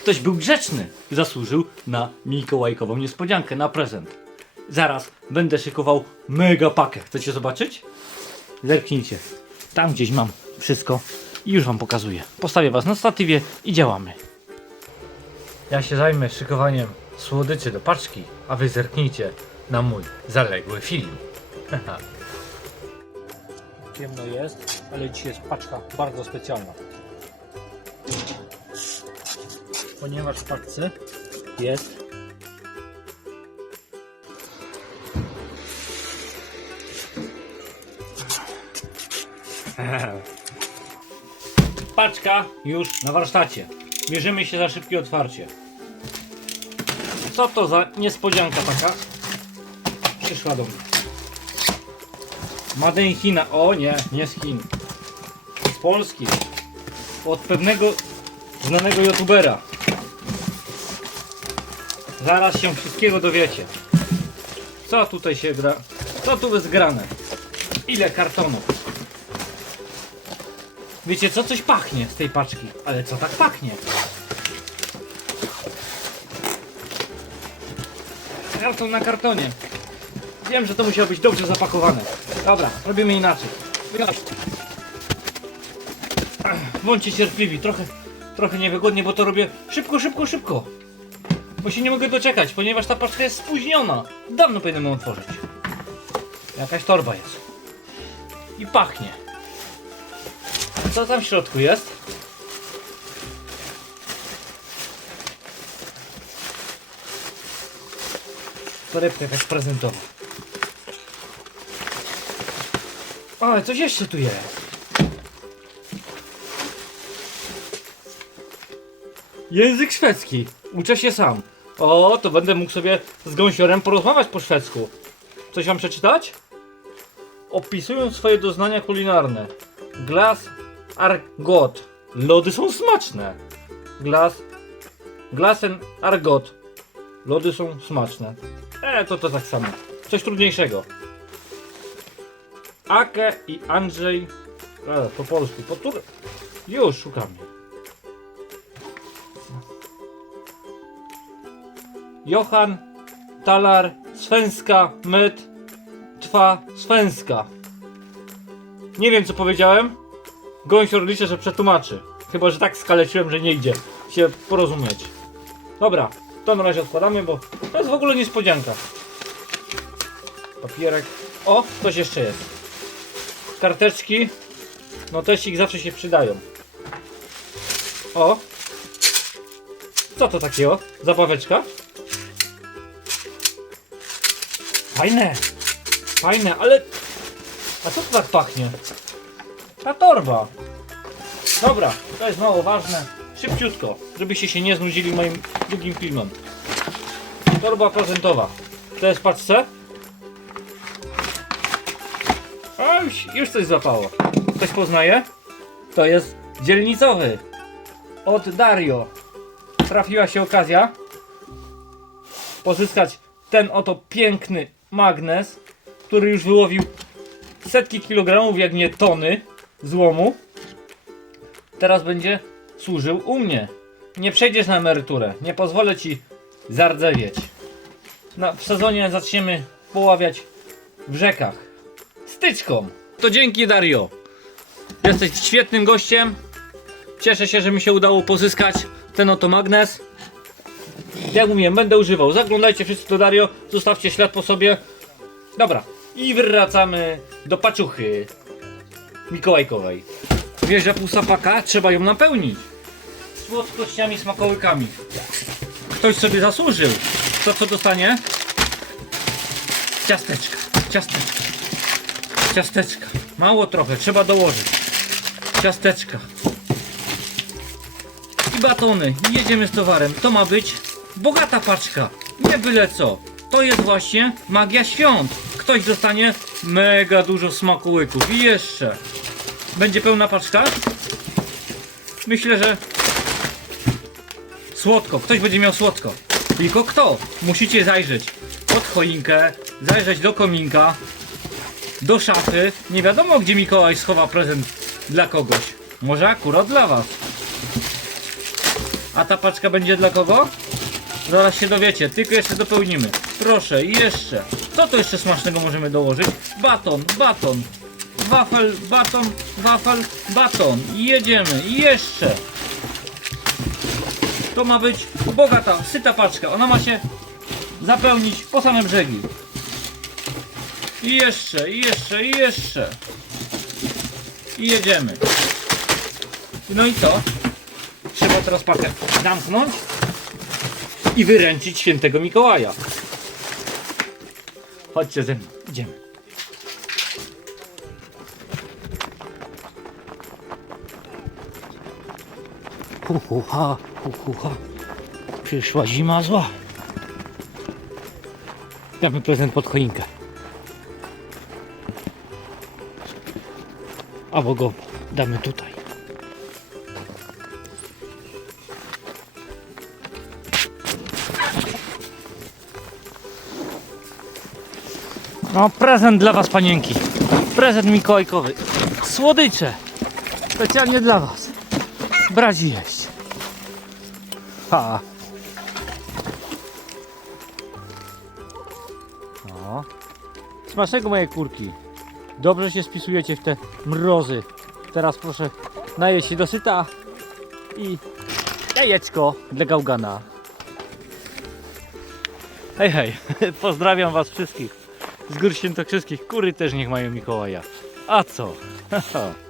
Ktoś był grzeczny. Zasłużył na mikołajkową niespodziankę, na prezent. Zaraz będę szykował mega pakę. Chcecie zobaczyć? Zerknijcie. Tam gdzieś mam wszystko i już wam pokazuję. Postawię was na statywie i działamy. Ja się zajmę szykowaniem słodyczy do paczki, a wy zerknijcie na mój zaległy film. Ciemno jest, ale dzisiaj jest paczka bardzo specjalna. Ponieważ w paczce jest Paczka już na warsztacie. Mierzymy się za szybkie otwarcie. Co to za niespodzianka taka? Przyszła do mnie. Made in China. O nie, nie z Chin. Z Polski. Od pewnego znanego youtubera. Zaraz się wszystkiego dowiecie. Co tutaj się gra? Co tu jest grane? Ile kartonów? Wiecie co? Coś pachnie z tej paczki. Ale co tak pachnie? Karton na kartonie. Wiem, że to musiało być dobrze zapakowane. Dobra, robimy inaczej. Bądźcie cierpliwi, trochę, trochę niewygodnie, bo to robię szybko, szybko, szybko. Bo się nie mogę doczekać, ponieważ ta paczka jest spóźniona. Dawno powinienem ją otworzyć. Jakaś torba jest. I pachnie. Co tam w środku jest? Torebka jakaś prezentowa. Ale coś jeszcze tu jest. Język szwedzki. Uczę się sam. O, to będę mógł sobie z gąsiorem porozmawiać po szwedzku. Coś wam przeczytać? Opisują swoje doznania kulinarne. Glas argot. Lody są smaczne. Glas. Glasen argot. Lody są smaczne. E, to to tak samo. Coś trudniejszego. Ake i Andrzej. E, po polsku. Po tur... Już szukamy. Johan Talar Svenska Myt Twa Svenska. Nie wiem co powiedziałem. Gąsior liczę, że przetłumaczy. Chyba, że tak skaleciłem, że nie idzie się porozumieć. Dobra, to na razie odkładamy, bo to jest w ogóle niespodzianka. Papierek. O, coś jeszcze jest. Karteczki. No też ich zawsze się przydają. O. Co to takiego? Zabaweczka? Fajne. Fajne, ale... A co to tak pachnie? Ta torba. Dobra, to jest mało ważne. Szybciutko, żebyście się nie znudzili moim długim filmem. Torba prezentowa. To jest paczce. A już, już coś złapało. Ktoś poznaje? To jest dzielnicowy. Od Dario. Trafiła się okazja pozyskać ten oto piękny magnes, który już wyłowił setki kilogramów, jak nie tony złomu. Teraz będzie służył u mnie. Nie przejdziesz na emeryturę. Nie pozwolę ci zardzewieć. Na, w sezonie zaczniemy poławiać w rzekach. Styczką. To dzięki Dario. Jesteś świetnym gościem. Cieszę się, że mi się udało pozyskać ten oto magnes. Jak mówiłem, będę używał. Zaglądajcie wszyscy do Dario, zostawcie ślad po sobie. Dobra, i wracamy do paczuchy mikołajkowej. Wjeżdża pusta paka, trzeba ją napełnić. Słodkościami, smakołykami. Ktoś sobie zasłużył. To co dostanie? Ciasteczka, ciasteczka, ciasteczka. Mało trochę, trzeba dołożyć. Ciasteczka. I batony. Jedziemy z towarem. To ma być bogata paczka. Nie byle co. To jest właśnie magia świąt. Ktoś dostanie mega dużo smakołyków. I jeszcze. Będzie pełna paczka? Myślę, że słodko. Ktoś będzie miał słodko. Tylko kto? Musicie zajrzeć pod choinkę, zajrzeć do kominka, do szafy. Nie wiadomo, gdzie Mikołaj schowa prezent dla kogoś. Może akurat dla was. A ta paczka będzie dla kogo? Zaraz się dowiecie, tylko jeszcze dopełnimy. Proszę, jeszcze. Co to jeszcze smacznego możemy dołożyć? Baton, baton. Wafel, baton, wafel, baton. Jedziemy. Jeszcze. To ma być bogata, syta paczka. Ona ma się zapełnić po same brzegi. I jeszcze, i jeszcze, i jeszcze. I jedziemy. No i co? Trzeba teraz pakę zamknąć i wyręczyć świętego Mikołaja. Chodźcie ze mną, idziemy. Huhuha, huhuha. Przyszła zima zła. Damy prezent pod choinkę. Albo go damy tutaj. No, prezent dla Was, panienki. Prezent mikołajkowy. Słodycze. Specjalnie dla Was. Brać i jeść. Ha. O. Smacznego moje kurki. Dobrze się spisujecie w te mrozy. Teraz proszę najeść się dosyta i jajeczko dla gałgana. Hej, hej. Pozdrawiam Was wszystkich. Z gór świętokrzyskich. Kury też niech mają Mikołaja. A co?